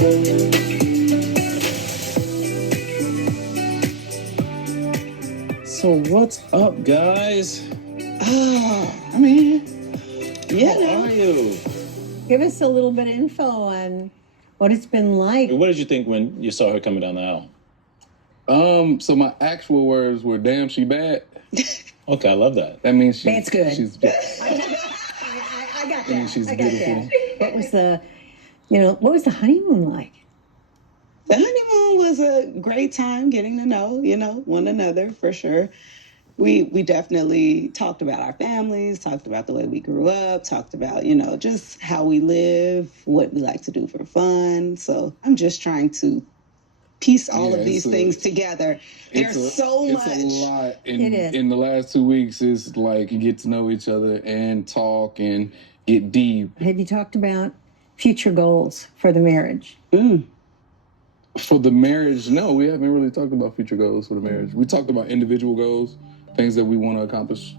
So what's up, guys? Oh, I mean, How are you? Give us a little bit of info on what it's been like. What did you think when you saw her coming down the aisle? So my actual words were, "Damn, she bad." Okay, I love that. That means That's good. She's I got that. I mean, she's I got beautiful. that. What was the honeymoon like? The honeymoon was a great time getting to know, one another for sure. We definitely talked about our families, talked about the way we grew up, talked about, just how we live, what we like to do for fun. So I'm just trying to piece all of these things together. There's so much. It's a lot. It is. In the last 2 weeks, it's like you get to know each other and talk and get deep. Have you talked about future goals for the marriage? For the marriage, no, we haven't really talked about future goals for the marriage. We talked about individual goals, things that we want to accomplish.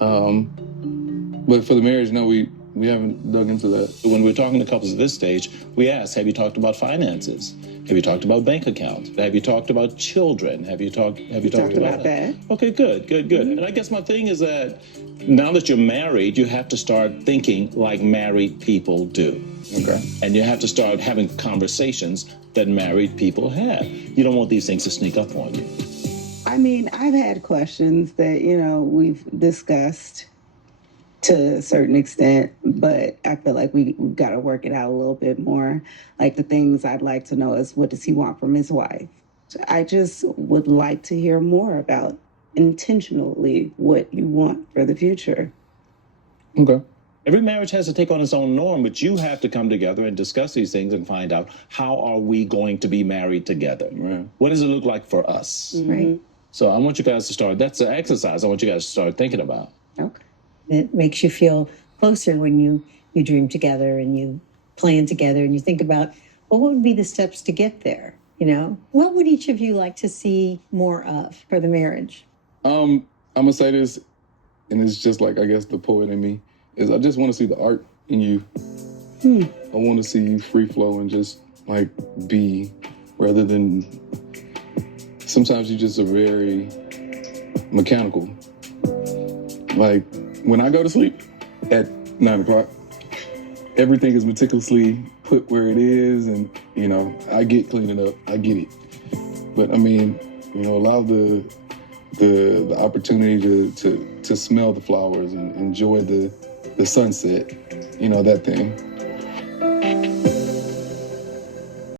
But for the marriage, no, we haven't dug into that. When we're talking to couples at this stage, we ask, have you talked about finances? Have you talked about bank accounts? Have you talked about children? Have you talked about that. Okay, good. And I guess my thing is that now that you're married, you have to start thinking like married people do. Okay. And you have to start having conversations that married people have. You don't want these things to sneak up on you. I mean, I've had questions that, we've discussed to a certain extent, but I feel like we've got to work it out a little bit more. Like the things I'd like to know is, what does he want from his wife? I just would like to hear more about intentionally what you want for the future. Okay. Every marriage has to take on its own norm, but you have to come together and discuss these things and find out, how are we going to be married together? Right. What does it look like for us? Right. So I want you guys to start, that's the exercise I want you guys to start thinking about. Okay. It makes you feel closer when you dream together and you plan together and you think about, well, what would be the steps to get there? What would each of you like to see more of for the marriage? I'm gonna say this, and it's just like, I guess the poet in me is, I just want to see the art in you. I want to see you free flow and just like be, rather than sometimes you just are very mechanical. Like when I go to sleep at 9 o'clock, everything is meticulously put where it is, and I get cleaning up. I get it, but I mean, allow the opportunity to smell the flowers and enjoy the sunset, that thing.